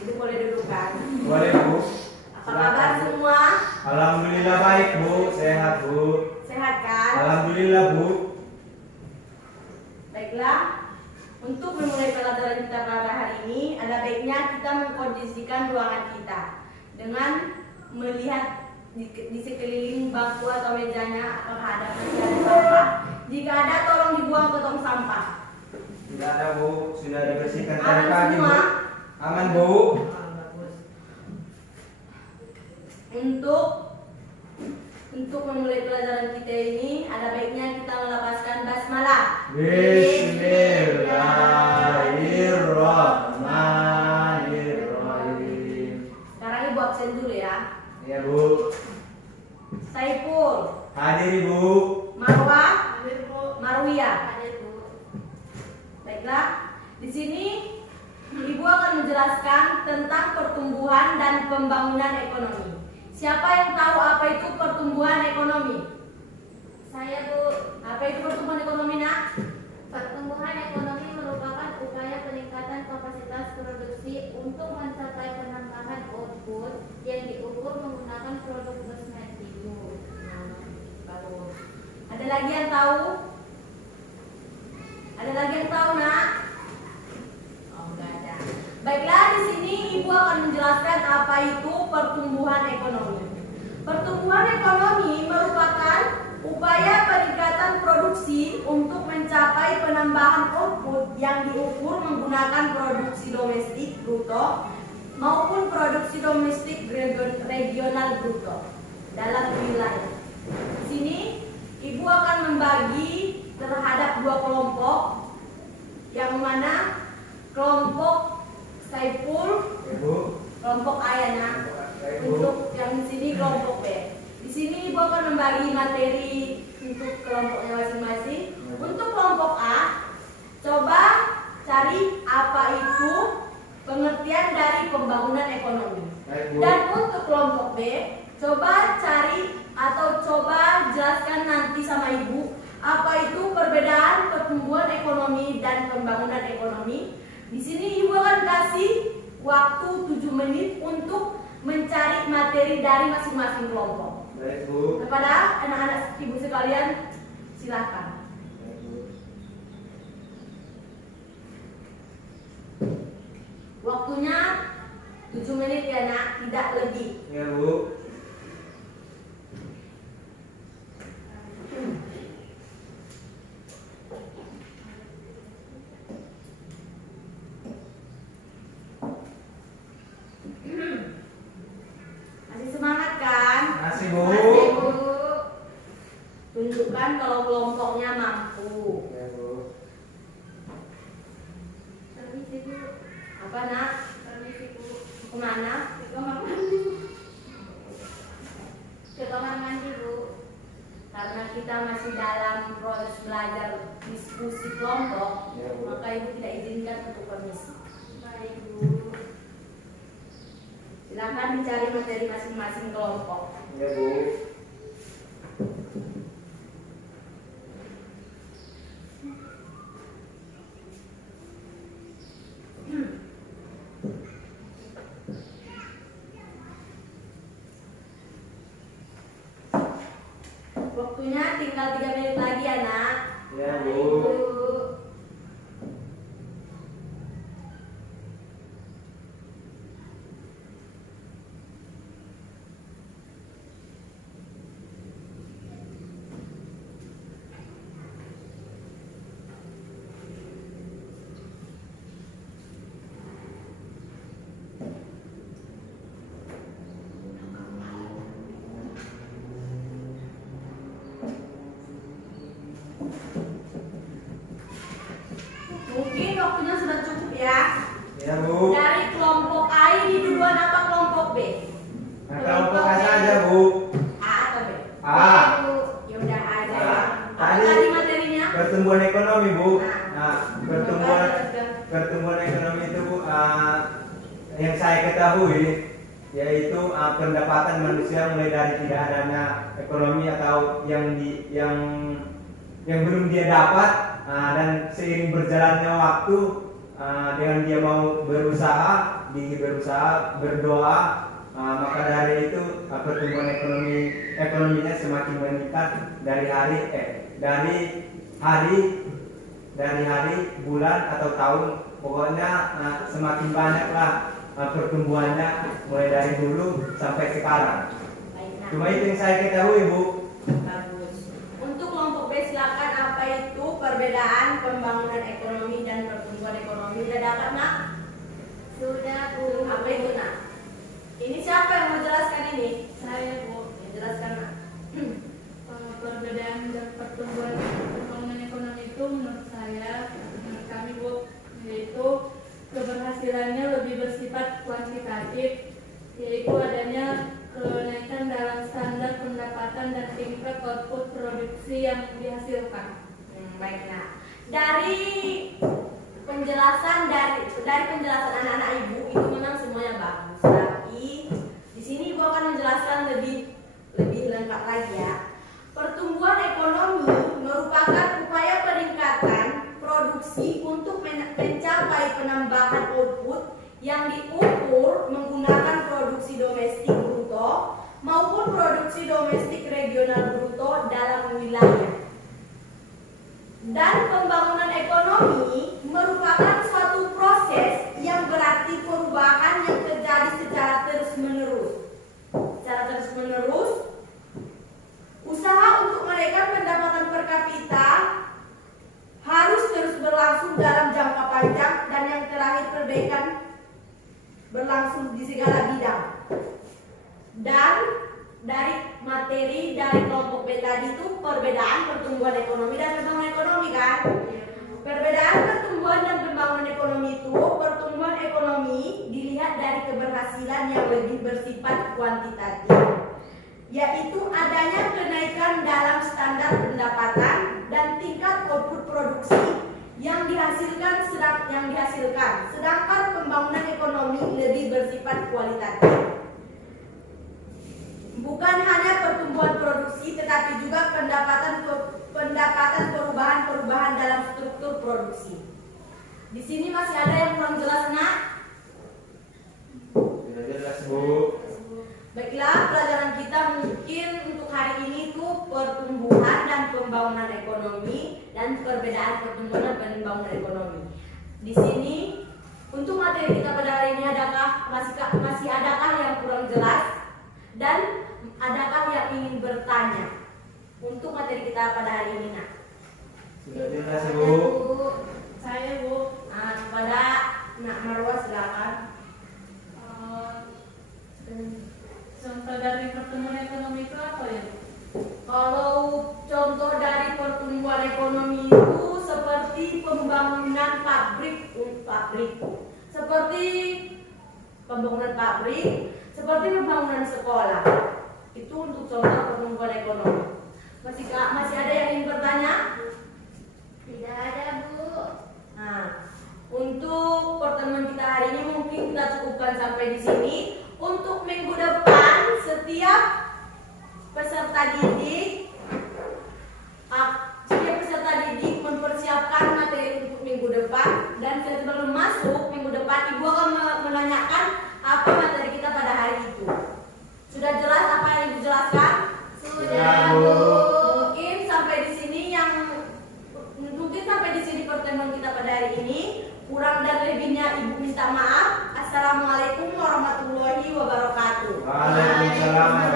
Ibu boleh duduk kan? Boleh Bu. Apa kabar semua? Alhamdulillah baik Bu, sehat Bu. Sehat kan? Alhamdulillah Bu. Baiklah, untuk memulai pelajaran kita pada hari ini, ada baiknya kita mengkondisikan ruangan kita dengan melihat di sekeliling bangku atau mejanya apakah ada masih ada sampah. Jika ada, tolong dibuang ke tong sampah. Tidak ada Bu, sudah dibersihkan Aman tadi pagi Bu. semua? Aman Bu. Untuk memulai pelajaran kita ini, ada baiknya kita melafazkan basmalah. Bismillahirrahmanirrahim. Sekarang ibu absen dulu ya. Ya Bu. Saiful, Hadir Bu. Marwah, Marwiyah. Baiklah, di sini ibu akan menjelaskan tentang pertumbuhan dan pembangunan ekonomi. Siapa yang tahu apa itu pertumbuhan ekonomi? Saya Bu. Apa itu pertumbuhan ekonomi, Nak? Pertumbuhan ekonomi merupakan upaya peningkatan kapasitas produksi untuk mencapai penambahan output yang diukur menggunakan produk kosmetik. Bagus. Ada lagi yang tahu? Ada lagi yang tahu, Nak? Oh, enggak ada. Baiklah, di sini ibu akan menjelaskan apa itu pertumbuhan ekonomi. Pertumbuhan ekonomi merupakan upaya peningkatan produksi untuk mencapai penambahan output yang diukur menggunakan produksi domestik bruto maupun produksi domestik regional bruto dalam wilayah. Di sini ibu akan membagi terhadap dua kelompok, yang mana kelompok Saiful, Ibu. kelompok A ya Nak. Untuk yang di sini kelompok B. Di sini ibu akan membagi materi untuk kelompoknya masing-masing. Untuk kelompok A, coba cari apa itu pengertian dari pembangunan ekonomi. Baik, Bu. Dan untuk kelompok B, coba cari atau coba jelaskan nanti sama ibu apa itu perbedaan pertumbuhan ekonomi dan pembangunan ekonomi. Di sini ibu akan kasih waktu 7 menit untuk mencari materi dari masing-masing kelompok. Baik Bu. Kepada anak-anak ibu sekalian, silakan. Baik, Bu. Waktunya 7 menit ya Nak, tidak lebih. Ya Bu. Masih semangat kan? Masih Bu. Masih Bu. Tunjukkan kalau kelompoknya mampu. Ya Bu. Permisi Bu. Apa Nak? Permisi Bu. Kemana? Ke kamar mandi. Ke kamar mandi Bu. Karena kita masih dalam proses belajar diskusi kelompok, Ya, Bu. maka ibu tidak izinkan untuk permisi. Baik Bu. Silakan dicari materi masing-masing kelompok. Ya Bu. Waktunya tinggal 3 menit lagi ya Nak. Ya Baik Bu. Bu. Mungkin waktunya sudah cukup ya. Ya Bu. Dari kelompok A ini duluan apa kelompok B? Nah, kelompok A saja Bu. A atau B? A. Bu. Ya udah A aja A. ya. Apa Tadi tadi materinya? Pertumbuhan ekonomi Bu. Nah, pertumbuhan Coba, pertumbuhan ekonomi itu Bu, yang saya ketahui yaitu pendapatan manusia mulai dari tidak adanya ekonomi atau yang belum dia dapat, dan seiring berjalannya waktu dengan dia mau berusaha berdoa, maka dari itu pertumbuhan ekonominya semakin meningkat dari hari, bulan atau tahun. Pokoknya semakin banyaklah pertumbuhannya mulai dari dulu sampai sekarang. Baik, nah. Cuma itu yang saya ketahui, Bu. Bagus. Untuk kelompok B silakan, apa itu perbedaan pembangunan ekonomi dan pertumbuhan ekonomi? Sudah dapat, Nak? Sudah, Bu. Apa itu, Nak? Ini siapa yang mau jelaskan ini? Saya, Bu. Ya, jelaskan, Nak. Perbedaan dan pertumbuhan pembangunan ekonomi itu menurut kami, Bu, yaitu keberhasilannya lebih bersifat kuantitatif, yaitu adanya kenaikan dalam standar pendapatan dan tingkat output produksi yang dihasilkan. Baik, Nak. Dari penjelasan anak-anak Ibu itu memang semuanya bagus. Tapi di sini Ibu akan menjelaskan lebih lengkap lagi ya. Pertumbuhan ekonomi merupakan upaya peningkatan produksi untuk mencapai penambahan output yang diukur menggunakan produksi domestik bruto maupun produksi domestik regional bruto dalam wilayah. Dan pembangunan ekonomi merupakan suatu proses yang berarti perubahan yang terjadi secara terus-menerus. Usaha untuk menaikkan pendapatan per kapita harus terus berlangsung dalam jangka panjang, dan yang terakhir perbaikan berlangsung di segala bidang. Dan dari materi dari kelompok B tadi itu perbedaan pertumbuhan ekonomi dan pembangunan ekonomi kan? Perbedaan pertumbuhan dan pembangunan ekonomi itu, pertumbuhan ekonomi dilihat dari keberhasilan yang lebih bersifat kuantitatif, yaitu adanya kenaikan dalam standar pendapatan dan tingkat output produksi yang dihasilkan. Sedangkan pembangunan ekonomi lebih bersifat kualitatif. Bukan hanya pertumbuhan produksi, tetapi juga pendapatan perubahan dalam struktur produksi. Di sini masih ada yang kurang jelas, Nak? Sudah jelas, Bu. Baiklah, pelajaran kita mungkin untuk hari ini itu pertumbuhan dan pembangunan ekonomi dan perbedaan pertumbuhan dan pembangunan ekonomi. Di sini untuk materi kita pada hari ini masih adakah yang kurang jelas dan adakah yang ingin bertanya untuk materi kita pada hari ini, Nak? Sudah jelas, Bu. Saya, Bu. Nah, kepada Nak Marwa silakan. Contoh dari pertumbuhan ekonomi itu apa ya? Kalau contoh dari pertumbuhan ekonomi itu seperti pembangunan pabrik, seperti pembangunan pabrik, seperti pembangunan sekolah. Itu untuk contoh pertumbuhan ekonomi. Masih ada yang ingin bertanya? Tidak ada, Bu. Nah, untuk pertemuan kita hari ini mungkin kita cukupkan sampai di sini. Untuk minggu depan setiap peserta didik mempersiapkan materi untuk minggu depan, dan sebelum masuk minggu depan Ibu akan menanyakan apa materi kita pada hari itu. Sudah jelas apa yang Ibu jelaskan? Sudah, Bu. Mungkin sampai di sini pertemuan kita pada hari ini. Kurang dan lebihnya Ibu minta maaf. Assalamualaikum warahmatullahi wabarakatuh. Waalaikumsalam.